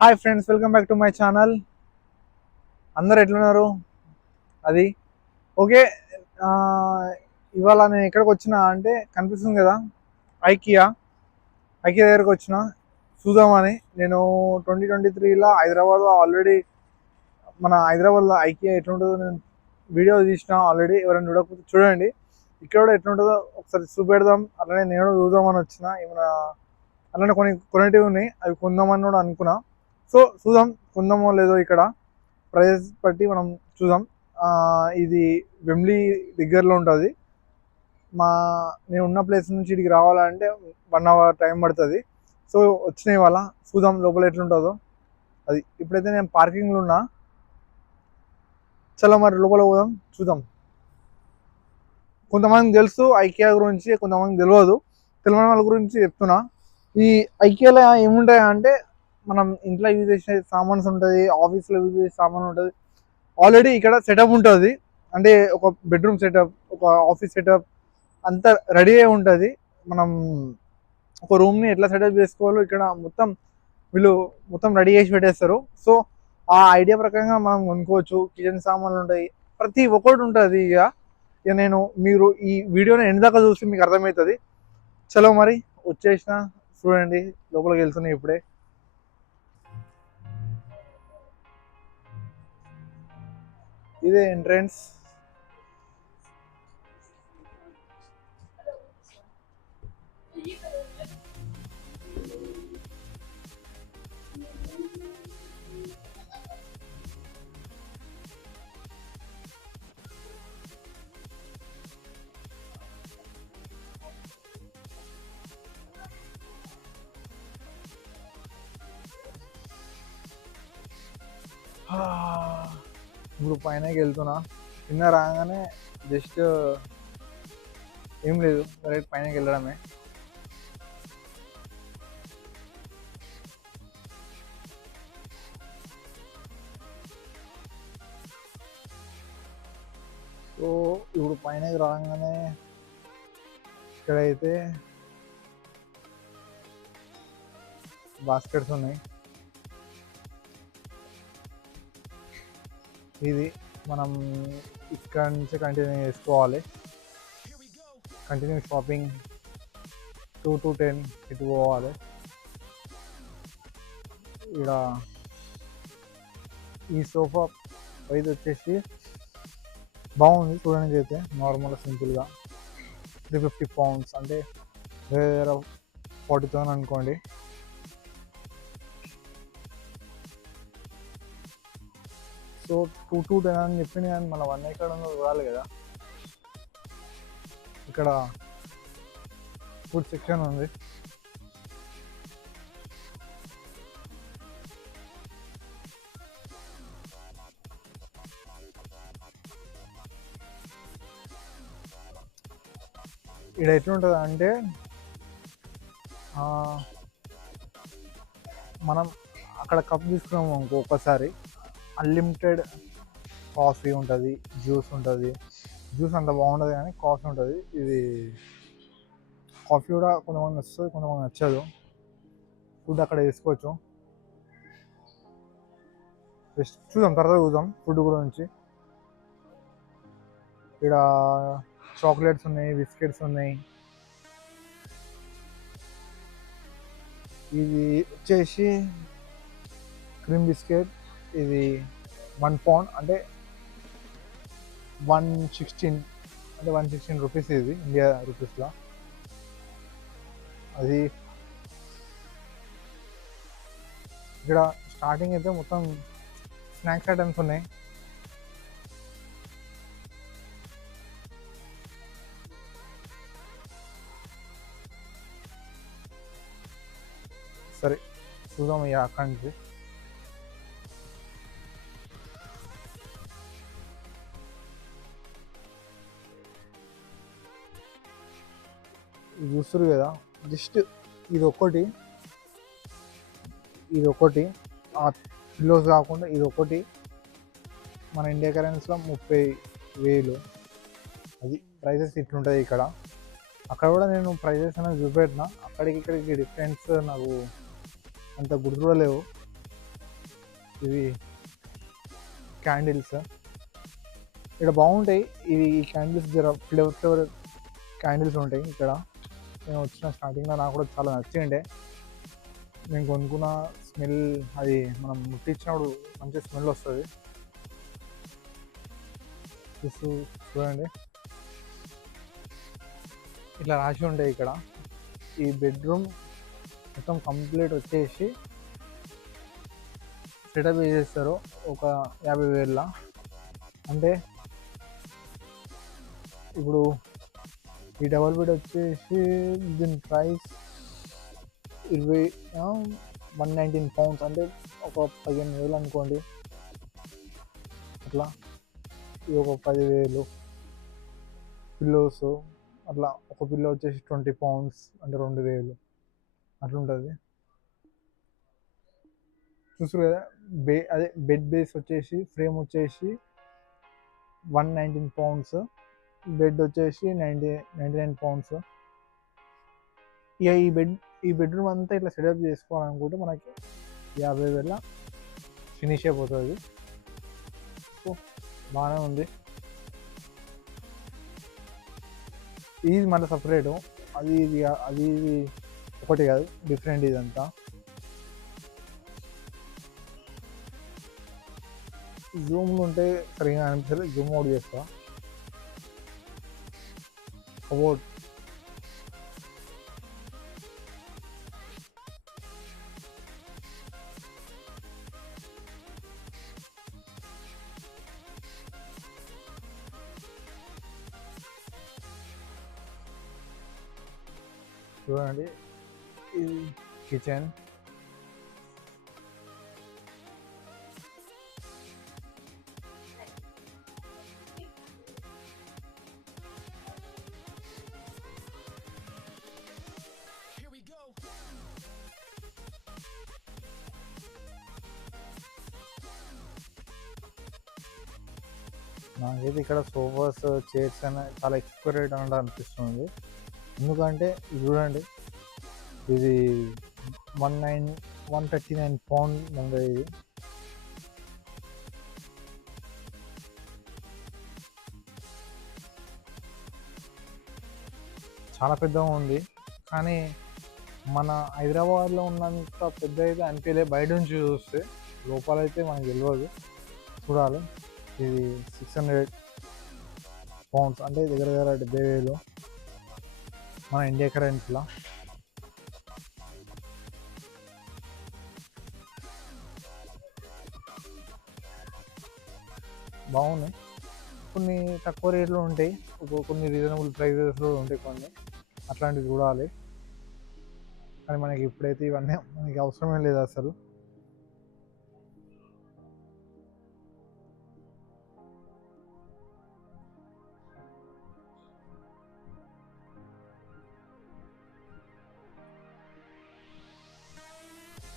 Hi friends, welcome back to my channel. అందరు ఎట్లున్నారు? అది ఓకే. ఆ, ఇవాళ నేను ఎక్కడికి వచ్చినా అంటే కనిపిస్తుంది కదా, ఐకియా ఐకియా దగ్గరకు వచ్చిన చూద్దామని. నేను 2023లో హైదరాబాద్లో ఆల్రెడీ, మన హైదరాబాద్లో ఐకియా ఎట్లుంటుందో నేను వీడియో తీసిన ఆల్రెడీ. ఎవరైనా చూడకపోతే చూడండి. ఇక్కడ కూడా ఎట్లుంటుందో ఒకసారి చూపెడదాం, అలానే నేను కూడా చూద్దామని వచ్చిన. ఏమైనా అలానే కొనేటివి ఉన్నాయి, అవి కొందామని కూడా అనుకున్నా. సో చూద్దాం, కొందామో లేదో. ఇక్కడ ప్రైస్ బట్టి మనం చూద్దాం. ఇది వెమ్లీ దగ్గరలో ఉంటుంది. మా నేను ఉన్న ప్లేస్ నుంచి ఇక్కడికి రావాలంటే 1 అవర్ టైం పడుతుంది. సో వచ్చినాయి వాళ్ళ, చూద్దాం లోపల ఎట్లుంటుందో. అది ఇప్పుడైతే నేను పార్కింగ్లో ఉన్నా. చలో మరి లోపల పోదాం, చూద్దాం. కొంతమందికి తెలుసు ఐకియా గురించి, కొంతమందికి తెలియదు. తెలియని వాళ్ళ గురించి చెప్తున్నా. ఈ ఐకియాలో ఏముంటాయి అంటే, మనం ఇంట్లో యూజ్ చేసే సామాన్స్ ఉంటుంది, ఆఫీస్లో యూజ్ చేసే సామాన్ ఉంటుంది. ఆల్రెడీ ఇక్కడ సెటప్ ఉంటుంది. అంటే ఒక బెడ్రూమ్ సెటప్, ఒక ఆఫీస్ సెటప్ అంతా రెడీ అయి ఉంటుంది. మనం ఒక రూమ్ని ఎట్లా సెటప్ చేసుకోవాలో ఇక్కడ మొత్తం వీళ్ళు మొత్తం రెడీ చేసి పెట్టేస్తారు. సో ఆ ఐడియా ప్రకారంగా మనం కొనుక్కోవచ్చు. కిచెన్ సామాన్లు ఉంటాయి, ప్రతి ఒక్కటి ఉంటుంది. ఇక నేను మీరు ఈ వీడియోని ఎండ్ దాకా చూసి మీకు అర్థమవుతుంది. చలో మరి వచ్చేసిన, చూడండి. లోపలికి వెళ్తున్నాయి ఇప్పుడే. ఇదే ఎంట్రన్స్. ఇప్పుడు పైనకి వెళ్తున్నా. కింద రాగానే జస్ట్ ఏం లేదు, డైరెక్ట్ పైనకి వెళ్ళడమే. సో ఇప్పుడు పైనకి రాగానే ఇక్కడైతే బాస్కెట్స్ ఉన్నాయి. ఇది మనం ఇక్కడ నుంచి కంటిన్యూ చేసుకోవాలి. కంటిన్యూ షాపింగ్ 2 to 10 ఇటు పోవాలి. ఇక్కడ ఈ సోఫా ప్రైస్ వచ్చేసి బాగుంది చూడడానికి. అయితే నార్మల్ సింపుల్గా 350 pounds, అంటే వేరే 40,000 అనుకోండి. సో 2 to 10 అని చెప్పింది, కానీ మన 1 ఎక్కడ ఉందో చూడాలి కదా. ఇక్కడ ఫుడ్ సెక్షన్ ఉంది. ఇక్కడ ఎట్లుంటుంది అంటే, మనం అక్కడ కప్ తీసుకున్నాము అనుకో, ఒక్కసారి అన్లిమిటెడ్ కాఫీ ఉంటుంది, జ్యూస్ ఉంటుంది. జ్యూస్ అంత బాగుంటుంది కానీ కాఫీ ఉంటుంది. ఇది కాఫీ కూడా కొంతమంది వస్తుంది, కొంతమంది నచ్చదు. ఫుడ్ అక్కడ తీసుకోవచ్చు. జస్ట్ చూద్దాం, తర్వాత చూద్దాం ఫుడ్ గురించి. ఇక్కడ చాక్లెట్స్ ఉన్నాయి, బిస్కెట్స్ ఉన్నాయి. ఇది వచ్చేసి క్రీమ్ బిస్కెట్. ఇది 1 pound, అంటే 116 రూపీస్. ఇది ఇండియా రూపీస్లో. అది ఇక్కడ స్టార్టింగ్ అయితే మొత్తం స్నాక్స్ ఐటమ్స్ ఉన్నాయి. సరే చూద్దాం ఇక అక్కడి నుంచి. చూస్తారు కదా, జస్ట్ ఇది ఒకటి ఆ పిల్లోస్ కాకుండా ఇది ఒకటి మన ఇండియా కరెన్సీలో 30,000. అది ప్రైజెస్ ఇట్లుంటుంది ఇక్కడ. అక్కడ కూడా నేను ప్రైజెస్ అనేది చూపెట్టిన, అక్కడికి ఇక్కడికి డిఫరెన్స్ నాకు అంత గుర్తులేవు. ఇవి క్యాండిల్స్ ఇక్కడ బాగుంటాయి. ఇవి ఈ క్యాండిల్స్ జర ఫ్లేవర్ ఫ్లేవర్ క్యాండిల్స్ ఉంటాయి ఇక్కడ. నేను వచ్చిన స్టార్టింగ్లో నాకు కూడా చాలా నచ్చిండే. నేను కొనుక్కున్న స్మెల్, అది మనం ముట్టించినప్పుడు మంచి స్మెల్ వస్తుంది. చూడండి ఇట్లా రాసి ఉంటాయి ఇక్కడ. ఈ బెడ్రూమ్ మొత్తం కంప్లీట్ వచ్చేసి సెటప్ చేసేస్తారు ఒక 50,000. అంటే ఇప్పుడు ఈ డబల్ బెడ్ వచ్చేసి దీని ప్రైస్ 119 పౌండ్స్, అంటే ఒక 15,000 అనుకోండి. అట్లా ఇది ఒక 10,000. పిల్లోస్ అట్లా ఒక పిల్లో వచ్చేసి 20 పౌండ్స్, అంటే 2,000 అట్లుంటుంది. చూసారు కదా, అదే బెడ్ బేస్ వచ్చేసి ఫ్రేమ్ వచ్చేసి 119 పౌండ్స్, బెడ్ వచ్చేసి 99 పౌండ్స్. ఇక ఈ బెడ్రూమ్ అంతా ఇట్లా సెటప్ చేసుకోవాలనుకుంటే మనకి 50,000 ఫినిష్ అయిపోతుంది. సో బాగానే ఉంది. ఇది మళ్ళీ సపరేటు, అది ఒకటి కాదు, డిఫరెంట్ ఇదంతా. జూమ్లు ఉంటే సరిగా అనిపించలేదు, జూమ్ అవుట్ చేస్తా. కబోర్డ్ చూడండి, ఇది కిచెన్. నాకైతే ఇక్కడ సోఫాస్, చైర్స్ అని చాలా ఎక్కువ రేట్ అన్నట్టు అనిపిస్తుంది. ఎందుకంటే చూడండి, ఇది 139 పౌండ్ ఉంది. ఇది చాలా పెద్దగా ఉంది, కానీ మన హైదరాబాద్లో ఉన్నంత పెద్ద అయితే అనిపించలేదు. బయట నుంచి చూస్తే, లోపలైతే మనకు తెలియదు, చూడాలి. ఇది 600 పౌండ్స్, అంటే దగ్గర 70,000 మన ఇండియా కరెన్సీలో. బాగున్నాయి. కొన్ని తక్కువ రేట్లో ఉంటాయి, కొన్ని రీజనబుల్ ప్రైజెస్లో ఉంటాయి కొన్ని, అట్లాంటివి చూడాలి. కానీ మనకి ఇప్పుడైతే ఇవన్నీ మనకి అవసరమే లేదు అసలు.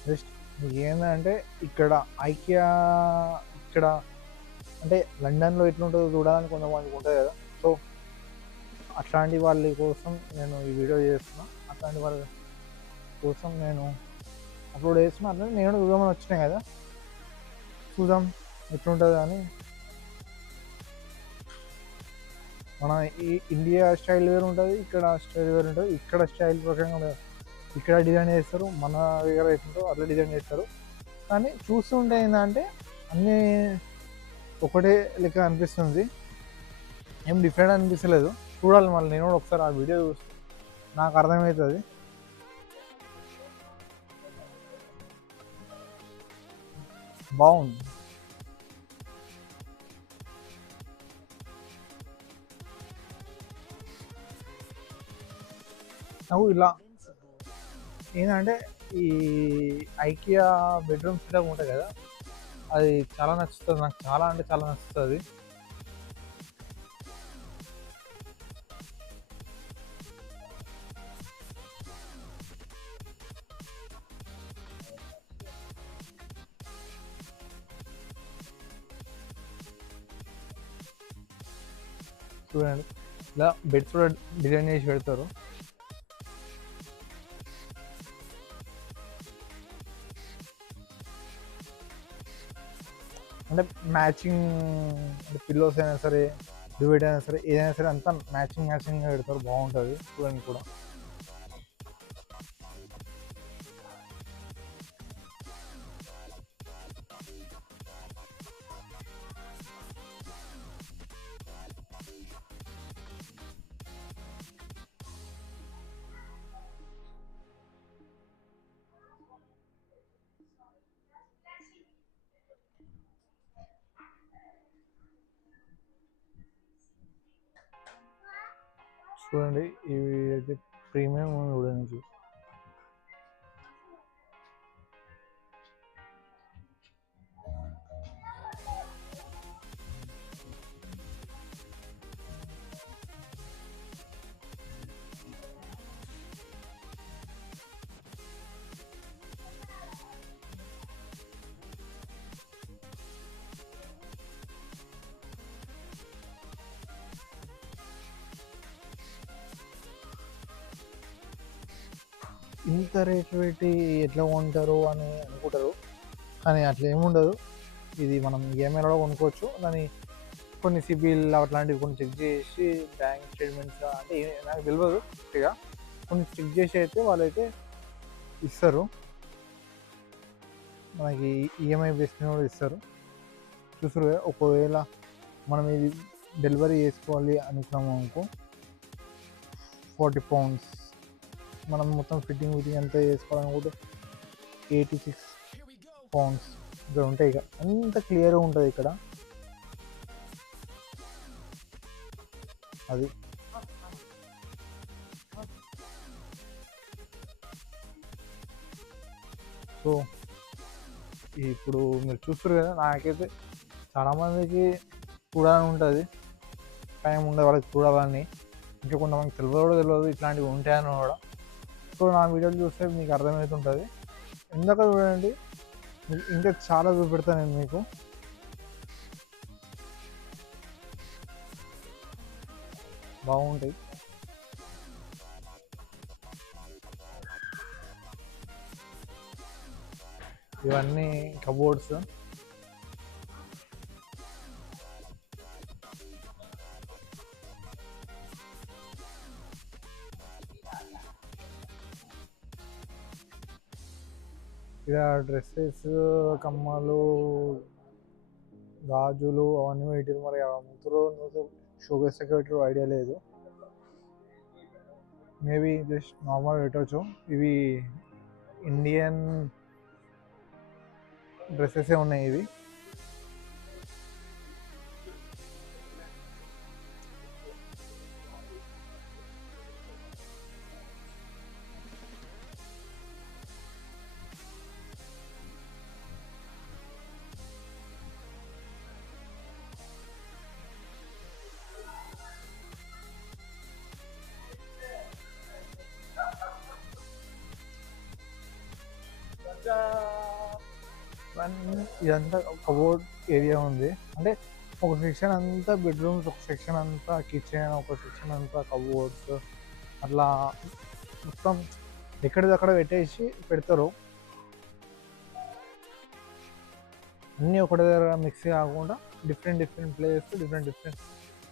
జస్ట్ మీకు ఏంటంటే ఇక్కడ ఐకియా, ఇక్కడ అంటే లండన్లో ఎట్లుంటుందో చూడాలని కొంతమందికి ఉంటుంది కదా. సో అట్లాంటి వాళ్ళ కోసం నేను ఈ వీడియో చేస్తున్నా. అట్లాంటి వాళ్ళ కోసం నేను అప్లోడ్ చేస్తున్నా. అట్లా నేను చూద్దామని వచ్చినాయి కదా, చూద్దాం ఎట్లుంటుంది అని. మన ఈ ఇండియా స్టైల్ వేరు ఉంటుంది, ఇక్కడ స్టైల్ వేరు ఉంటుంది. ఇక్కడ స్టైల్ ప్రకారంగా ఇక్కడ డిజైన్ చేస్తారు, మన దగ్గర ఎట్లుంటుందో అట్లా డిజైన్ చేస్తారు. కానీ చూస్తుంటే ఏంటంటే అన్నీ ఒకటే లెక్క అనిపిస్తుంది, ఏం డిఫరెంట్ అనిపించలేదు. చూడాలి మళ్ళీ నేను కూడా ఒకసారి ఆ వీడియో చూస్తే నాకు అర్థమవుతుంది. బాగుంది. నాకు ఇలా ఏంటంటే ఈ ఐకియా బెడ్రూమ్ సెటప్ ఉంటుంది కదా, అది చాలా నచ్చుతుంది నాకు, చాలా అంటే చాలా నచ్చుతుంది. చూడండి, ఇలా బెడ్స్ కూడా డిజైన్ చేసి పెడతారు. అంటే మ్యాచింగ్, అంటే పిల్లోస్ అయినా సరే, డివైడ్ అయినా సరే, ఏదైనా సరే అంతా మ్యాచింగ్ మ్యాచింగ్గా పెడతారు, బాగుంటుంది చూడండి కూడా. చూడండి ఇవి అయితే ప్రీమియం చూడండి. ఇంత రేట్లు పెట్టి ఎట్లా కొంటారు అని అనుకుంటారు, కానీ అట్లా ఏముండదు. ఇది మనం ఈఎంఐలో కొనుక్కోవచ్చు. దాని కొన్ని సిబిల్ అట్లాంటివి కొన్ని చెక్ చేసి, బ్యాంక్ స్టేట్మెంట్స్ అంటే నాకు తెలియదు ఇక, కొన్ని చెక్ చేసి అయితే వాళ్ళైతే ఇస్తారు మనకి, ఈఎంఐ బేస్ మీద కూడా ఇస్తారు. చూసారు కదా, ఒకవేళ మనం ఇది డెలివరీ చేసుకోవాలి అనుకున్నాము అనుకో, 40 pounds, మనం మొత్తం ఫిట్టింగ్ అంతా చేసుకోవాలనుకుంటే 86 pounds ఇక్కడ ఉంటాయి. ఇక అంత క్లియర్గా ఉంటుంది ఇక్కడ. అది సో ఇప్పుడు మీరు చూస్తారు కదా, నాకైతే చాలామందికి చూడాలని ఉంటుంది, టైం ఉండదు వాళ్ళకి చూడాలని. ఇంకా కొంతమందికి తెలియదు ఇట్లాంటివి ఉంటాయని కూడా. సో నా వీడియోలు చూస్తే మీకు అర్థమవుతుంటుంది. ఇందాక చూడండి, ఇంకా చాలా చూపెడతాను నేను మీకు. బాగుంటాయి. ఇవన్నీ కబోర్డ్స్. ఇక డ్రెస్సెస్, కమ్మలు, గాజులు అవన్నీ పెట్టారు. మరి అమ్ముతారో షోకేస్కి పెట్టారో ఐడియా లేదు. మేబీ జస్ట్ నార్మల్ పెట్టవచ్చు. ఇవి ఇండియన్ డ్రెస్సెసే ఉన్నాయి ఇవి. ఇదంతా కబోర్డ్ ఏరియా ఉంది. అంటే ఒక సెక్షన్ అంతా బెడ్రూమ్స్, ఒక సెక్షన్ అంతా కిచెన్, ఒక సెక్షన్ అంతా కబోర్డ్స్, అట్లా మొత్తం ఎక్కడిదక్కడ పెట్టేసి పెడతారు. అన్నీ ఒకటి దగ్గర మిక్స్ కాకుండా డిఫరెంట్ ప్లేస్, డిఫరెంట్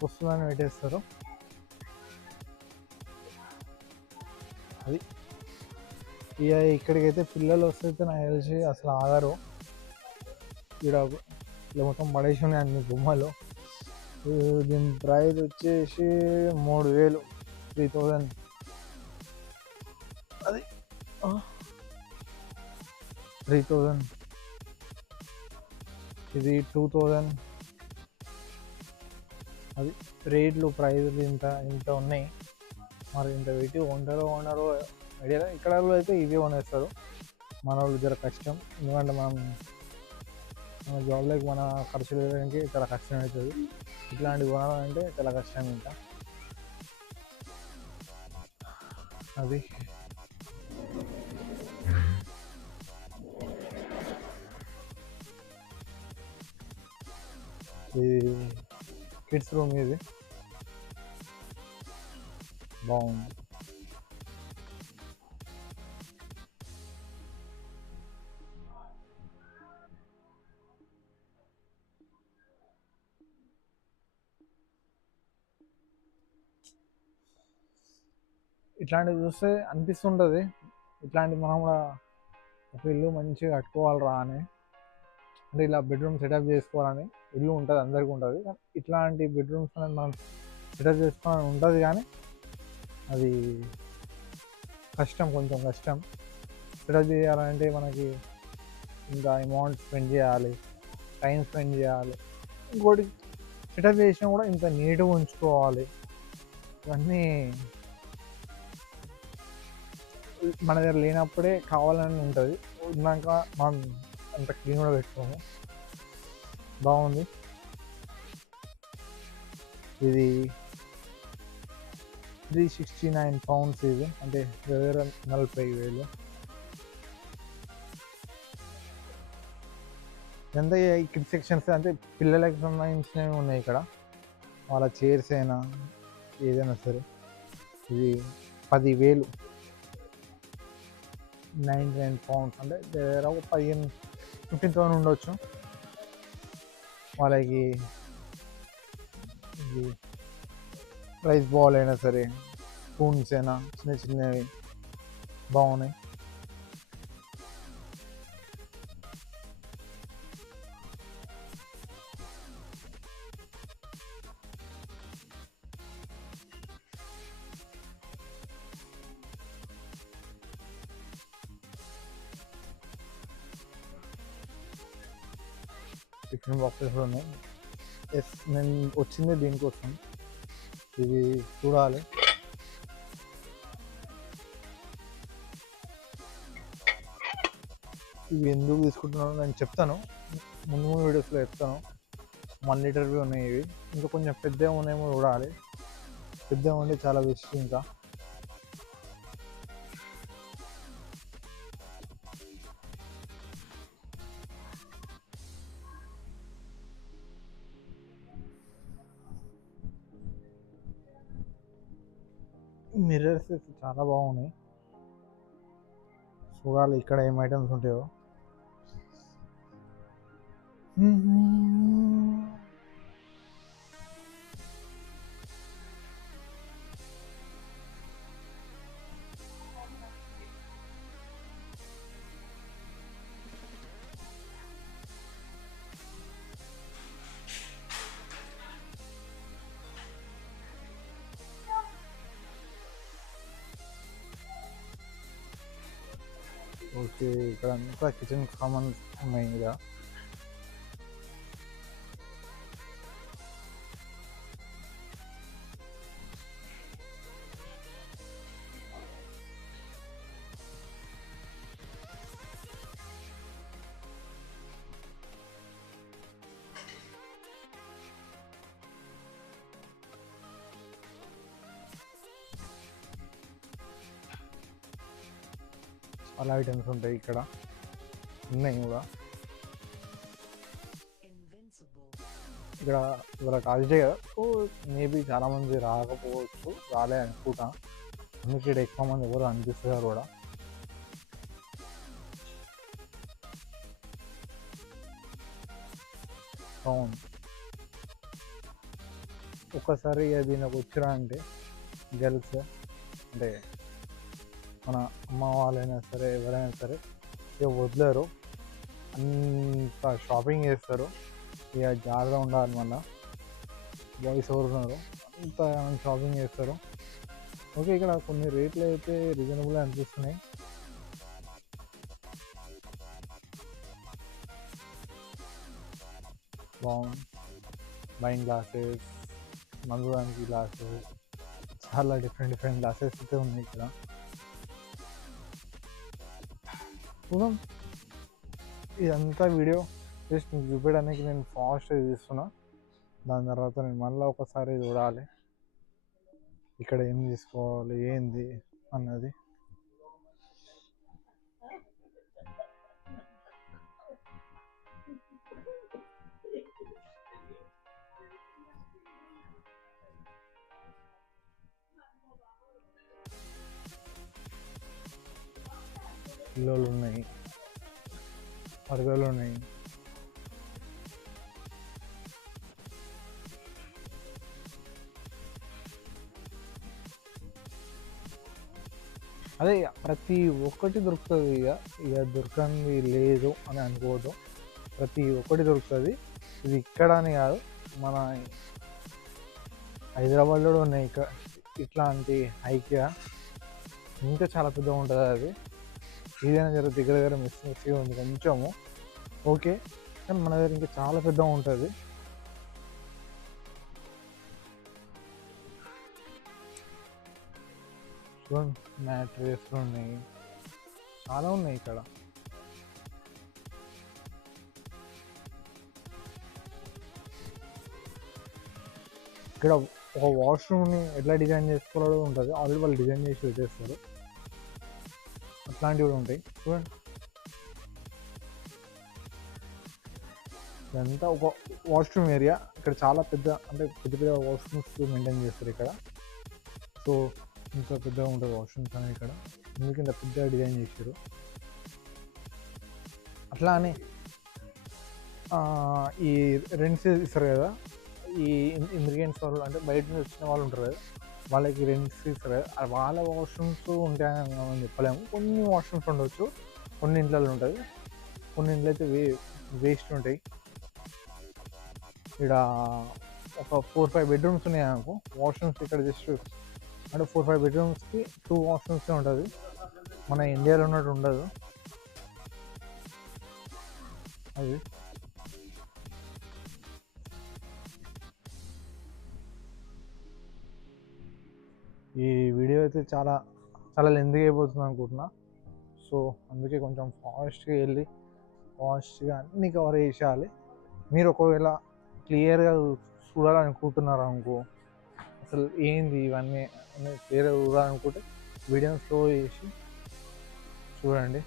వస్తువులని పెట్టేస్తారు. అది ఇక ఇక్కడికైతే పిల్లలు వస్తే నాకు తెలిసి అసలు ఆగరు. ఇక్కడ మొత్తం పడేసి ఉన్నాయి అన్ని బొమ్మలు. దీని ప్రైస్ వచ్చేసి 3000, 3000. అది 3000, ఇది 2000. అది రేట్లు ప్రైజులు ఇంత ఉన్నాయి. మరి ఇంత పెట్టి ఓనరు ఐడియా. ఇక్కడ అయితే ఇవే కొనేస్తారు. మన వాళ్ళు జర కష్టం, ఎందుకంటే మన జాబ్లోకి మన ఖర్చులు వేయడానికి చాలా కష్టం అవుతుంది. ఇట్లాంటివి కొనాలంటే చాలా కష్టం. ఇంకా అది ఇది కిడ్స్ రూమ్, ఇది బాగుంది. ఇట్లాంటివి చూస్తే అనిపిస్తుంటుంది, ఇట్లాంటి మనం కూడా ఒక ఇల్లు మంచిగా కట్టుకోవాలిరా అని, అంటే ఇలా బెడ్రూమ్ సెటప్ చేసుకోవాలని. ఇల్లు ఉంటుంది, అందరికీ ఉంటుంది, కానీ ఇట్లాంటి బెడ్రూమ్స్ అనేది మనం సెటప్ చేసుకోవాలని ఉంటుంది, కానీ అది కష్టం, కొంచెం కష్టం. సెటప్ చేయాలంటే మనకి ఇంకా అమౌంట్ స్పెండ్ చేయాలి, టైం స్పెండ్ చేయాలి. ఇంకోటి సెటప్ చేసినా కూడా ఇంత నీట్గా ఉంచుకోవాలి. ఇవన్నీ మన దగ్గర లేనప్పుడే కావాలని ఉంటుంది, ఉన్నాక మనం అంత క్లీన్ కూడా పెట్టుకోము. బాగుంది. ఇది 369 పౌండ్స్, ఇది అంటే 40,000. ఎంత కిడ్ సెక్షన్స్ అంటే పిల్లలకి సంబంధించినవి ఉన్నాయి ఇక్కడ, వాళ్ళ చైర్స్ అయినా ఏదైనా సరే. ఇది 10,000, 99 పౌండ్స్ అంటే దగ్గర 15,000 ఉండొచ్చు. వాళ్ళకి ఇది రైస్ బాల్ అయినా సరే, స్పూన్స్ అయినా చిన్న చిన్నవి బాగున్నాయి. టిఫిన్ బాక్సెస్ ఉన్నాయి. ఎస్, నేను వచ్చింది దీనికోసం, ఇది చూడాలి. ఇవి ఎందుకు తీసుకుంటున్నాను నేను చెప్తాను, ముందు ముందు వీడియోస్లో చెప్తాను. 1 లీటర్వి ఉన్నాయి ఇవి, ఇంకా కొంచెం పెద్దగా ఉన్నాయేమో చూడాలి. పెద్దగా ఉంటే చాలా బెస్ట్. ఇంకా మిర్రర్స్ చాలా బాగున్నాయి, చూడాలి ఇక్కడ ఏం ఐటమ్స్ ఉంటాయో. ఓకే, ఇక్కడ అంతా కిచెన్ సామాన్స్ ఉన్నాయి. ఇక చాలా ఐటమ్స్ ఉంటాయి, ఇక్కడ ఉన్నాయి కూడా. ఇక్కడ ఇవాళ కాల్చే కదా, సో మేబీ చాలామంది రాకపోవచ్చు, రాలే అనుకుంటా, అందుకే ఇక్కడ ఎక్కువ మంది ఎవరు అనిపిస్తున్నారు కూడా. అవును, ఒక్కసారి దీనికి వచ్చిరా అంటే గర్ల్స్ అంటే మన అమ్మ వాళ్ళైనా సరే, ఎవరైనా సరే ఇక వదిలేరు, అంత షాపింగ్ చేస్తారు. ఇక జాగ్రత్తగా ఉండాలి, మళ్ళీ బాయ్స్ ఎవరు ఉన్నారు అంత షాపింగ్ చేస్తారు. ఓకే, ఇక్కడ కొన్ని రేట్లు అయితే రీజనబుల్ అనిపిస్తున్నాయి. బాగుంది. వైన్ గ్లాసెస్, మందుదానికి గ్లాసెస్, చాలా డిఫరెంట్ గ్లాసెస్ అయితే ఉన్నాయి ఇక్కడ. చూద్దాం, ఇదంతా వీడియో జస్ట్ మీకు చూపించడానికి నేను ఫాస్ట్గా తీస్తున్నా. దాని తర్వాత నేను మళ్ళీ ఒకసారి చూడాలి ఇక్కడ ఏం తీసుకోవాలి ఏంది అన్నది. పిల్లలు ఉన్నాయి, పరదలు ఉన్నాయి, అదే ప్రతి ఒక్కటి దొరుకుతుంది. ఇక దొరకంది లేదు అని అనుకోవద్దు, ప్రతి ఒక్కటి దొరుకుతుంది. ఇది ఇక్కడ అని కాదు, మన హైదరాబాద్లో ఉన్నాయి ఇక్కడ ఇట్లాంటి ఐకియా. ఇంకా చాలా పెద్దగా ఉంటుంది అది. ఏదైనా జర దగ్గర దగ్గర మిస్గా ఉంది కొంచెము, ఓకే, కానీ మన దగ్గర ఇంకా చాలా పెద్దగా ఉంటుంది. మ్యాట్రెస్ ఉన్నాయి, చాలా ఉన్నాయి ఇక్కడ. ఇక్కడ ఒక వాష్రూమ్ని ఎట్లా డిజైన్ చేసుకోవాలో ఉంటుంది, ఆల్రెడీ వాళ్ళు డిజైన్ చేసి పెట్టేస్తారు. అట్లాంటివి కూడా ఉంటాయి చూడండి. ఇదంతా ఒక వాష్రూమ్ ఏరియా. ఇక్కడ చాలా పెద్ద, అంటే పెద్ద పెద్ద వాష్రూమ్స్ మెయింటైన్ చేస్తారు ఇక్కడ. సో ఇంత పెద్దగా ఉంటుంది వాష్రూమ్స్ అనేవి ఇక్కడ, ఎందుకు ఇంత పెద్దగా డిజైన్ చేశారు. అట్లా అని ఈ రెంట్స్ ఇస్తారు కదా, ఈ ఇమిగ్రెంట్స్ వాళ్ళు, అంటే బయట నుంచి వచ్చిన వాళ్ళు ఉంటారు కదా, వాళ్ళకి రెంట్స్ ఇస్తారు కదా, వాళ్ళ వాష్రూమ్స్ ఉంటాయని మనం చెప్పలేము. కొన్ని వాష్రూమ్స్ ఉండవచ్చు, కొన్ని ఇంట్లో ఉంటుంది, కొన్ని ఇంట్లో అయితే వేస్ట్ ఉంటాయి. ఇక్కడ ఒక 4-5 బెడ్రూమ్స్ ఉన్నాయి అనుకో, వాష్రూమ్స్ ఇక్కడ జస్ట్ అంటే 4-5 బెడ్రూమ్స్కి 2 వాష్రూమ్సే ఉంటుంది. మన ఇండియాలో ఉన్నట్టు ఉండదు అది. ఈ వీడియో అయితే చాలా చాలా లెంత్ అయిపోతుంది అనుకుంటున్నా. సో అందుకే కొంచెం ఫాస్ట్గా వెళ్ళి ఫాస్ట్గా అన్నీ కవర్ చేసేయాలి. మీరు ఒకవేళ క్లియర్గా చూడాలనుకుంటున్నారు అనుకో, అసలు ఏంది ఇవన్నీ క్లియర్గా చూడాలనుకుంటే వీడియోని స్లో చేసి చూడండి.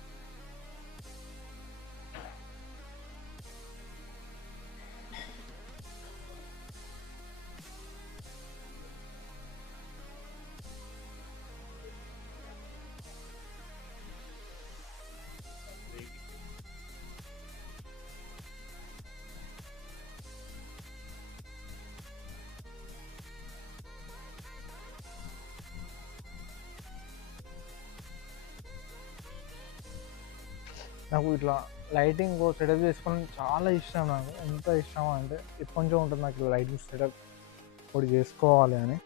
నాకు ఇట్లా లైటింగ్ సెటప్ చేసుకోవడం చాలా ఇష్టం. నాకు ఎంత ఇష్టం అంటే కొంచెం ఉంటుంది నాకు ఇలా లైటింగ్ సెటప్ ఒకటి చేసుకోవాలి అని.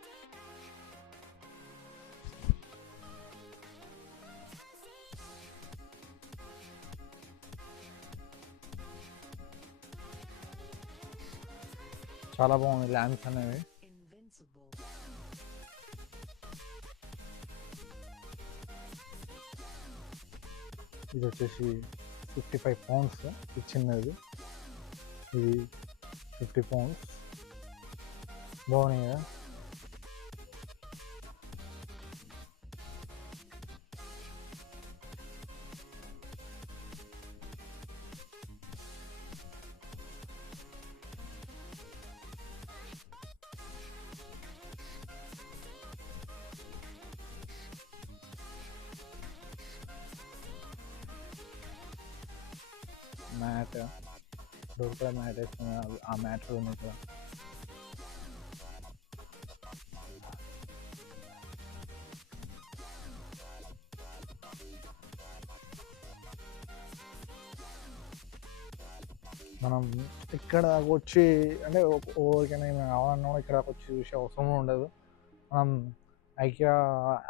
చాలా బాగుంది ల్యాంప్స్ అనేవి. ఇది వచ్చేసి 55 పౌండ్స్ ఇచ్చినది, ఇది 50 పౌండ్స్. బాగున్నాయి కదా. మ్యాట్ డోర్ కూడా మ్యాట్ వేసుకున్నా, ఆ మ్యాట్ ఉంది ఇక్కడ. మనం ఇక్కడ వచ్చి అంటే ఎవరికైనా ఏమైనా కావాలన్నా ఇక్కడ వచ్చి చూసే అవసరం ఉండదు. మనం ఐకియా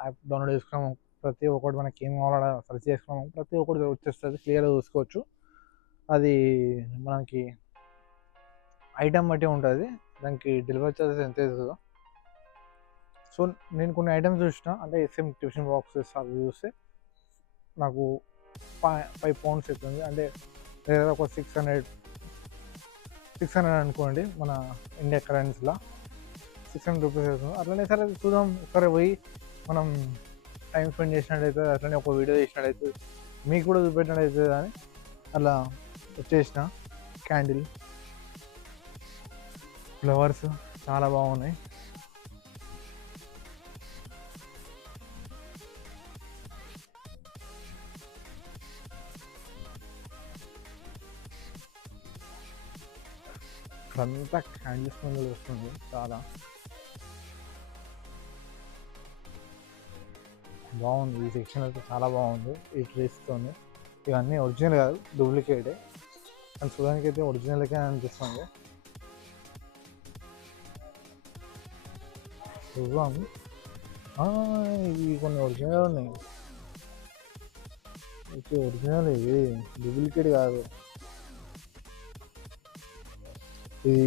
యాప్ డౌన్లోడ్ చేసుకున్నాము, ప్రతి ఒక్కటి మనకి ఏం కావాలో సెర్చ్ చేసుకున్నాము, ప్రతి ఒక్కటి వచ్చేస్తుంది, క్లియర్గా చూసుకోవచ్చు. అది మనకి ఐటమ్ బట్టి ఉంటుంది, దానికి డెలివరీ చార్జెస్ ఎంత అవుతుందో. సో నేను కొన్ని ఐటమ్స్ చూసిన, అంటే సేమ్ టిఫిన్ బాక్సెస్ అవి చూస్తే నాకు 5 పౌండ్స్ అవుతుంది, అంటే లేదా ఒక 600 అనుకోండి, మన ఇండియా కరెన్సీలో 600 రూపీస్ అవుతుంది. అట్లనే సరే చూద్దాం, ఒకసారి పోయి మనం టైం స్పెండ్ చేసినట్టయితే, అట్లనే ఒక వీడియో చేసినట్టయితే మీకు కూడా చూపెట్టినట్టయితే అని అలా వచ్చేసిన. క్యాండిల్ ఫ్లవర్స్ చాలా బాగున్నాయి. ఇక్కడంతా క్యాండిల్ స్మెల్ వస్తుంది చాలా. బాగుంది. ఈ సెక్షన్ అయితే చాలా బాగుంది ఈ ట్రీస్తో. ఇవన్నీ ఒరిజినల్ కాదు, డూప్లికేటే, కానీ చూడడానికి అయితే ఒరిజినల్గా అనిపిస్తుంది. చూద్దాం. ఇవి కొన్ని ఒరిజినల్ ఉన్నాయి. ఓకే, ఒరిజినల్, ఇది డూప్లికేట్ కాదు. ఇది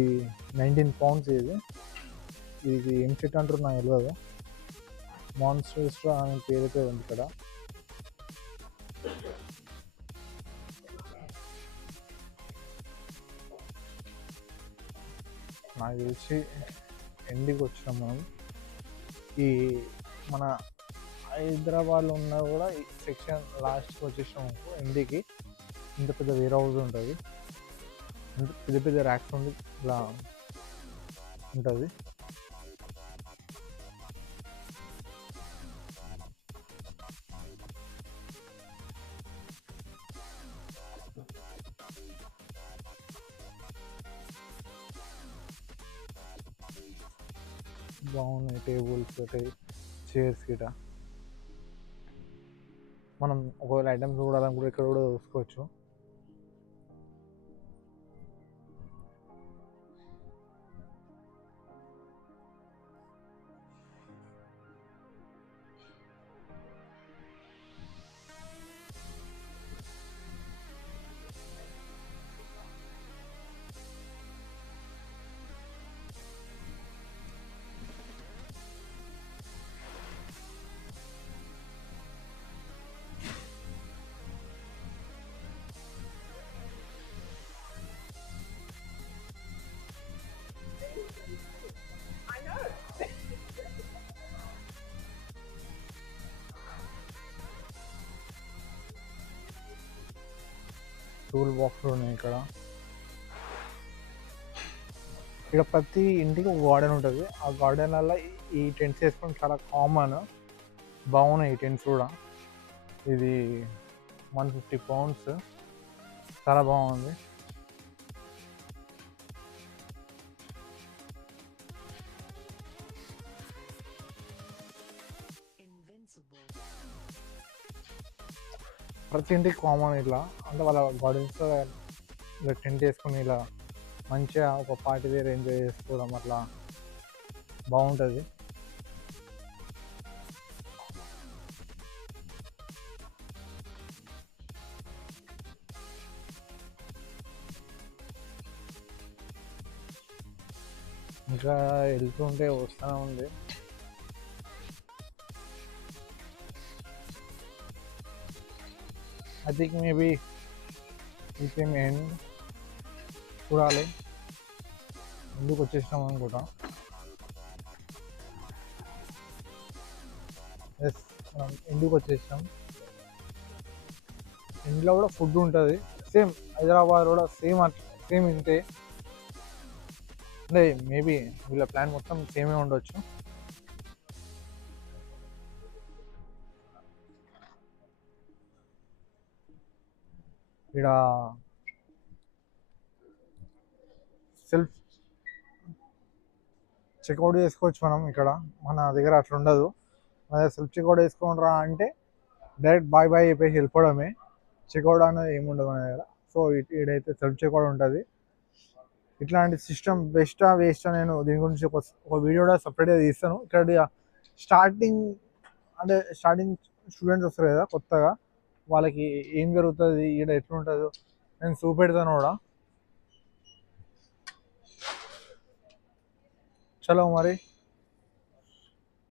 19 పౌండ్స్. ఇది ఏం చెట్టు అంటారు నాకు తెలియదు. మాన్స్టర్ అనే పేరుతో ఉంది ఇక్కడ. నాకు తెలిసి ఎండికి వచ్చినాం మనం. ఈ మన హైదరాబాద్లో ఉన్నా కూడా ఈ సెక్షన్ లాస్ట్కి వచ్చేసాం అనుకో ఎండికి. ఇంత పెద్ద వేర్ హౌస్ ఉంటుంది, పెద్ద పెద్ద ర్యాక్స్ ఉండి ఇలా ఉంటుంది. బాగున్నాయి టేబుల్స్, చైర్స్ గిట. మనం ఒకవేళ ఐటమ్స్ చూడాలనుకుంటే ఇక్కడ కూడా చూసుకోవచ్చు. టూల్ బాక్స్లు ఉన్నాయి ఇక్కడ. ఇక్కడ ప్రతి ఇంటికి ఒక గార్డెన్ ఉంటుంది. ఆ గార్డెన్ వల్ల ఈ టెంట్స్ వేసుకోవడం చాలా కామన్. బాగున్నాయి ఈ టెంట్స్ కూడా. ఇది 150 పౌండ్స్, చాలా బాగుంది. ప్రతి ఇంటికి కామన్ ఇట్లా, అంటే వాళ్ళ గార్డెన్స్లో ఇలా టెంట్ వేసుకొని ఇలా మంచిగా ఒక పార్టీ వేర్ ఎంజాయ్ చేసుకోవడం అట్లా బాగుంటుంది. ఇంకా వెళ్తుంటే వస్తూనే ఉంది. ఐ థింక్ మేబీ ఇంకేం చూడాలి. ఎందుకు వచ్చేసినాం అనుకుంటా. ఎస్, మనం ఎందుకు వచ్చేసినాం. ఇంట్లో కూడా ఫుడ్ ఉంటుంది సేమ్, హైదరాబాద్ కూడా సేమ్ ఇంతే. అంటే మేబీ వీళ్ళ ప్లాన్ మొత్తం సేమే ఉండొచ్చు. ఇక్కడ సెల్ఫ్ చెక్అవుట్ చేసుకోవచ్చు మనం. ఇక్కడ మన దగ్గర అట్లా ఉండదు. మన దగ్గర సెల్ఫ్ చెక్అవుట్ వేసుకోండి రా అంటే డైరెక్ట్ బాయ్ బాయ్ చెప్పేసి వెళ్ళిపోవడమే. చెక్అవుట్ అనేది ఏముండదు మన దగ్గర. సో ఇక్కడైతే సెల్ఫ్ చెక్అవుట్ ఉంటుంది. ఇట్లాంటి సిస్టమ్ బెస్టా వేస్టా, నేను దీని గురించి ఒక వీడియో కూడా సపరేట్గా తీస్తాను. ఇక్కడ స్టార్టింగ్ స్టూడెంట్స్ వస్తారు కదా కొత్తగా, వాళ్ళకి ఏం జరుగుతుంది, ఇక్కడ ఎట్లుంటుందో నేను చూపెడతాను కూడా. చలో మరి.